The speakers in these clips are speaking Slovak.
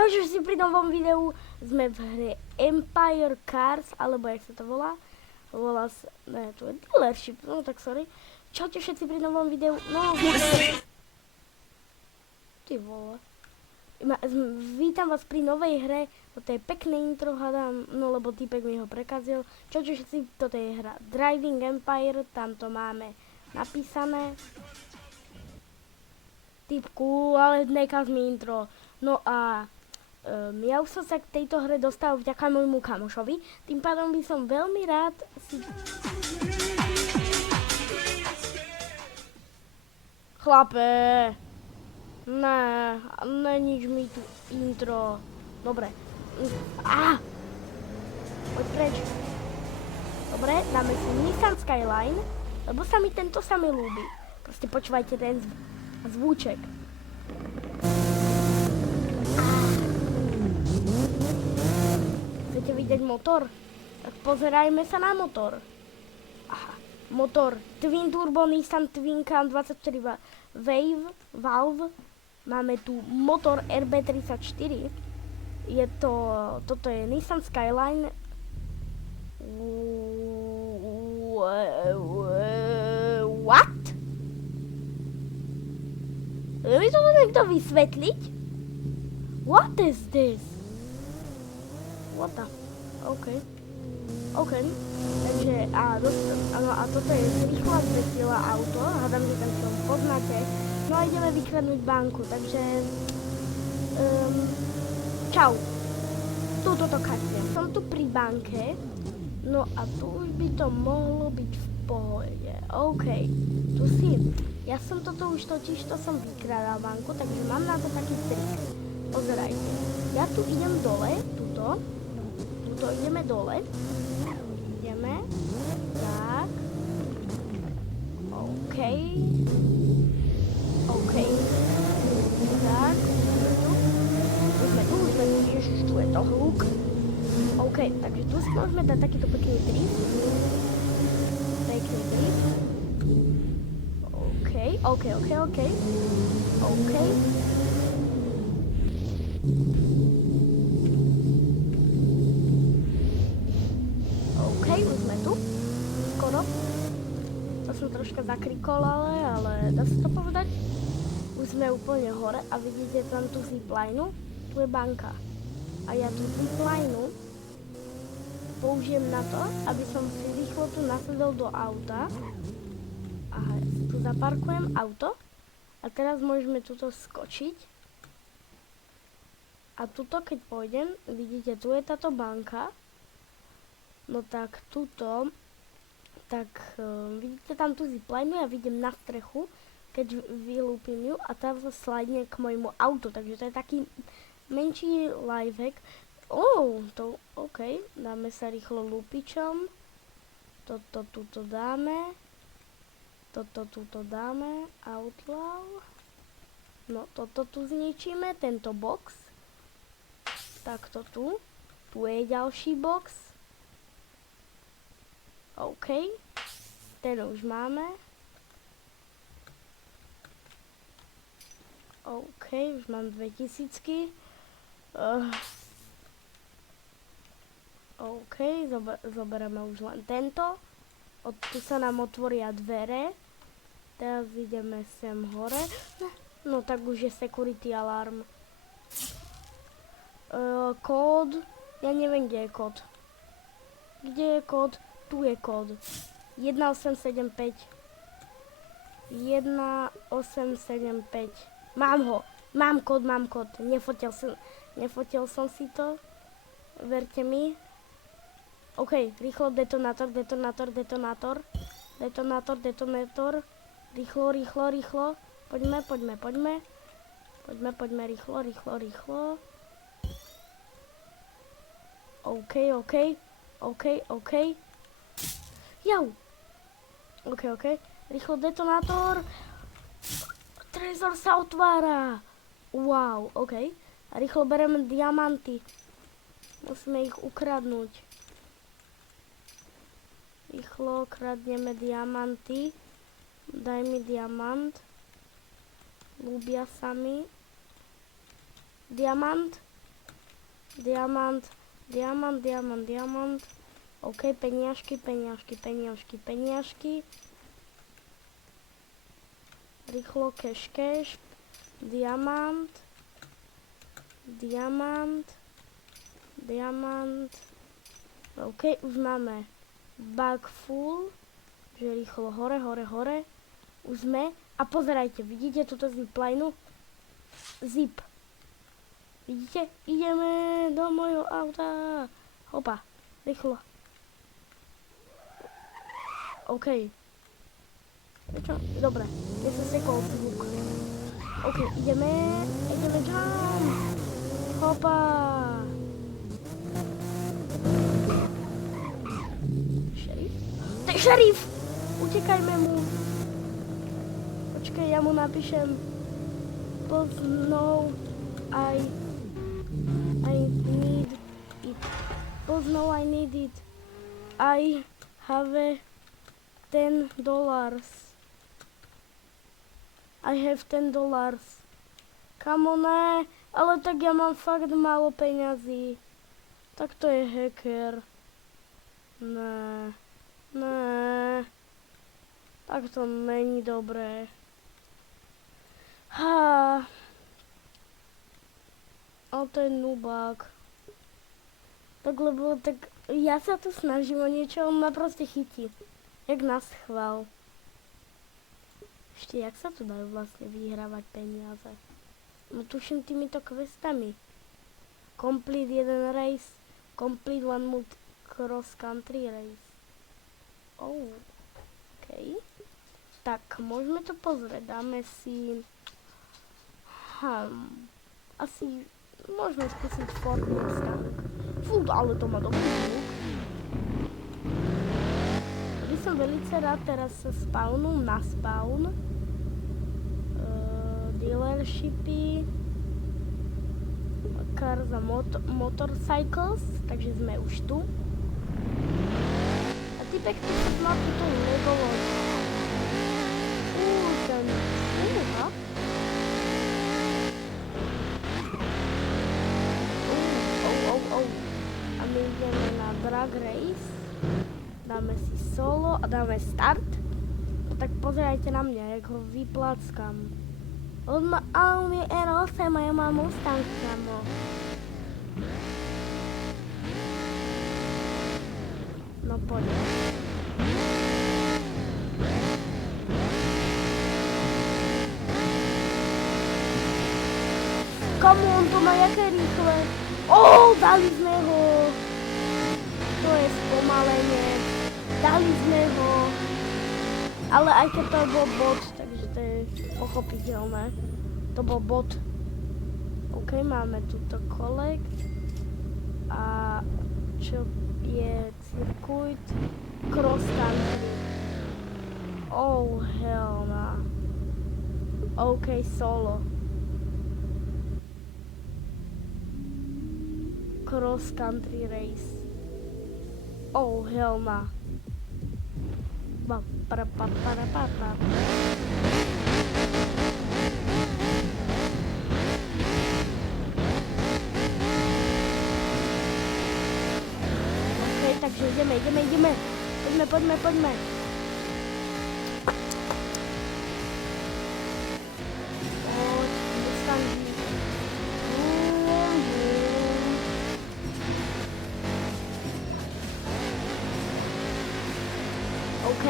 Čauže si pri novom videu, sme v hre Empire Cars, alebo jak sa to volá? Volá sa, ne, to je dealership, no tak sorry. Čaute všetci pri novom videu, no... Ty vole. Vítam vás pri novej hre, toto je pekné intro, hádam, no lebo týpek mi ho prekazil. Čaute všetci, toto je hra Driving Empire, tam to máme napísané. Typku, ale nekaz mi intro. No a... ja už som sa k tejto hre dostal vďaka môjmu kamošovi, tým pádom by som veľmi rád si... Chlape! Ne, nič mi tu intro. Dobre. Poď preč. Dobre, dáme si Nissan Skyline, lebo sa mi tento sami ľúbi. Proste počúvajte ten zvúček. Chcete vidieť motor? Tak pozerajme sa na motor. Aha, motor Twin Turbo Nissan Twin Cam 24 Valve. Máme tu motor RB34. Toto je Nissan Skyline. What? Vie mi to niekto vysvetliť? What is this? What the? OK. Takže, a toto je rýchla zvetila auto, hádam, že ten film poznáte. No a ideme vykradnúť banku, takže... čau. Tuto to kačne. Som tu pri banke, no a tu už by to mohlo byť v pohode. OK, tu si. Ja som toto už totiž, to som vykradal banku, takže mám na to taký trik. Pozerajte, ja tu idem dole, tuto ideme dole. Ideme. Tak. OK. Tak. Už sme tu. Ježiš, tu je to hluk. OK, takže tu si môžeme dať takýto pekný drift. OK. Už sme tu. Skoro. To som troška zakrikol, ale dá sa to povedať. Už sme úplne hore a vidíte tam tú zipline. Tu je banka. A ja tú zipline použijem na to, aby som si rýchlo tu nasadol do auta. Aha, ja si tu zaparkujem auto. A teraz môžeme tuto skočiť. A tuto, keď pôjdem, vidíte, tu je táto banka. No tak tuto, vidíte tam tú zipline, ja vidím na strechu, keď vylúpim ju a tá slidne k môjmu autu, takže to je taký menší lifehack. OK, dáme sa rýchlo lúpičom, toto tuto dáme, outlaw, no toto tu zničíme, tento box, takto tu je ďalší box. OK, ten už máme. OK, už mám 2000. OK, zoberieme už len tento. Tu sa nám otvoria dvere. Teraz ideme sem hore. No tak už je security alarm. Kód. Ja neviem, kde je kód. Kde je kód? Tu je kód. 1875. 1875. Mám ho. Mám kód. Nefotil som si to. Verte mi. OK, rýchlo detonátor. Rýchlo. Poďme. Rýchlo. OK. Jau. OK. Rýchlo detonátor. Trezor sa otvára. Wow, OK. A rýchlo bereme diamanty. Musíme ich ukradnúť. Rýchlo kradneme diamanty. Daj mi diamant. Ľúbia sa mi. Diamant. Diamant, diamant, diamant, diamant. OK, peniažky, peniažky, peniažky, peniažky. Rýchlo, cash, cash. Diamant. Diamant. Diamant. OK, už máme bag full. Že rýchlo hore, hore, hore. Už sme. A pozerajte, vidíte túto zipline? Zip. Vidíte? Ideme do mojho auta. Hopa, rýchlo. OK. Čo? Dobre, ja som sekol zvuk. OK, ideme jump. Hopa. Šerif? To je šerif! Utekajme mu. Počkaj, ja mu napíšem. Please no, I need it. Please no, I need it. I have $10. I have $10. Come on, ale tak ja mám fakt málo peňazí. Tak to je hacker. Ne. Tak to není dobré. Ale to je nubák. Tak lebo tak ja sa tu snažím o niečo, on ma proste chytí. Jak na schvál. Ešte, jak sa tu dajú vlastne vyhrávať peniaze? No tuším týmito questami. Complete jeden race. Complete one cross country race. Oh. OK. Tak, môžeme to pozrieť. Dáme si... Asi... Môžeme skúsiť Ford Mustang. Fú, ale to má dobrý zvuk. By som velice rád teraz sa spawnu na spawn. Dealershipy. Cars a motorcycles. Takže sme už tu. A typek tu sa má túto legoloď. Ten... A my ideme na drag race. Dáme si solo a dáme start. No tak pozerajte na mňa, jak ho vyplackam. On má Audi R8 a ja mám Mustang samo. No poďme. Komu on to má jaké rýchle? Dali sme ho. To je spomalenie. Dali sme ho. Ale aj keď to bol bot, takže to je pochopiteľné. To bol bot. OK, máme tuto collect. A čo je circuit? Cross country. Oh hell no. OK, solo. Cross country race. Oh hell no. OK, takže ideme. Poďme.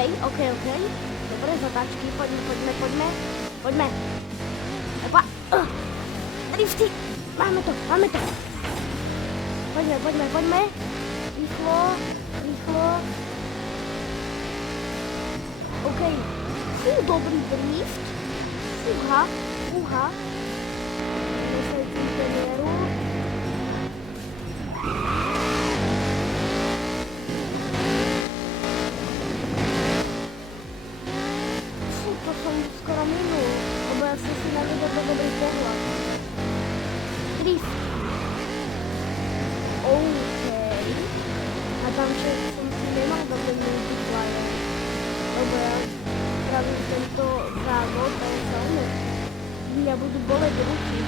OK. Dobre, zatáčky, poďme. Opa. Drifty. Máme to. Poďme. Rýchlo. OK. Fú, dobrý drift. Fúha. Nesledím premiéru. Skoro minul, lebo ja som si navedol do dobrý pohľad. Drift. OK. A tam však som si nemal dobrý multiplayer. Lebo ja spravím tento závod a ja sa mňa budú boleť ruky.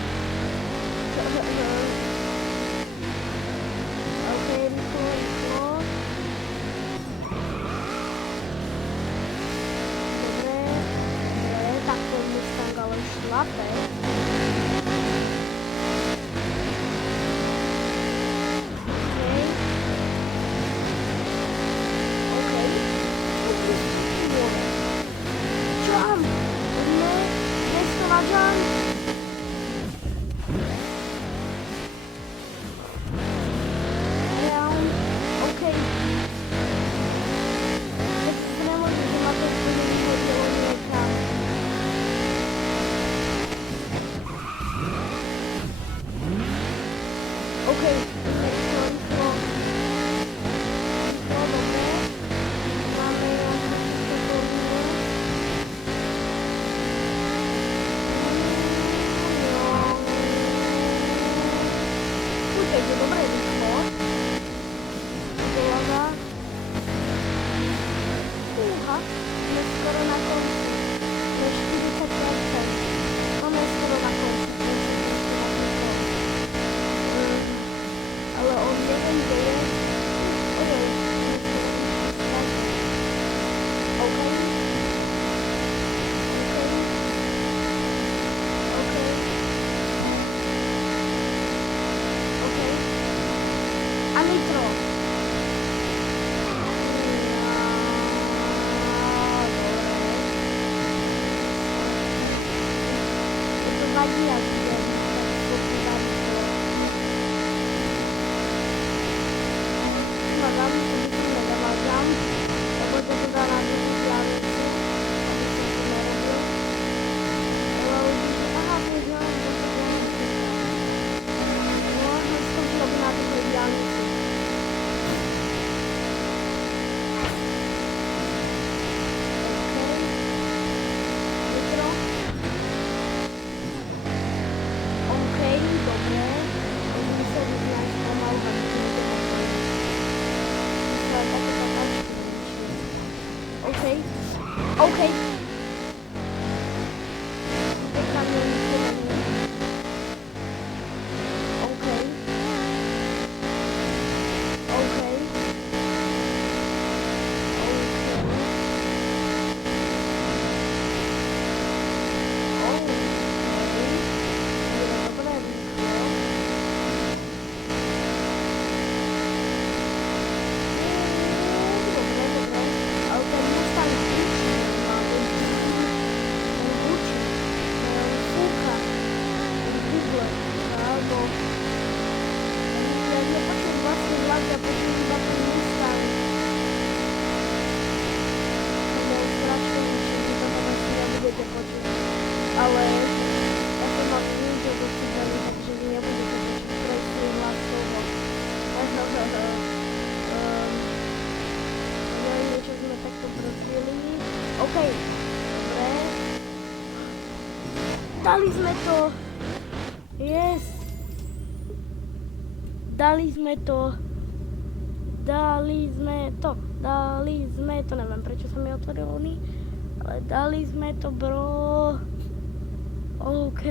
mape. Jump! No, let's go now, jump! Down. Okay. Extremely, że ma to wpływ niekam. Okay, no, dobre. Mamy będzie dobre rytmo. Głowa. Ucha. Jest skoro na końcu. Jest 40%. Ona jest skoro na końcu. Ale on nie wiem, gdzie jest. Ojej. Okej. A nitro. To wagi jak Magam, sobie to mega magam. Bo to da na diawicy. Aby to nie robił. Aha, to jest skończyło na tej diawicy. Okay. Ale ja to mam ludzie do cygaru, także nie będę tego projektu masowo. No i niečo tak to rozdielili. Okej, dobre. Dali sme to. Yes. Dali sme to, neviem prečo sa mi otvoril oný, ale dali sme to, bro. OK.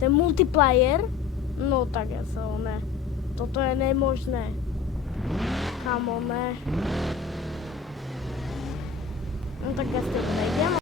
Ten multiplayer? No tak ja sa ne. Toto je nemožné. Kamo, ne. No tak ja s tým nejdem.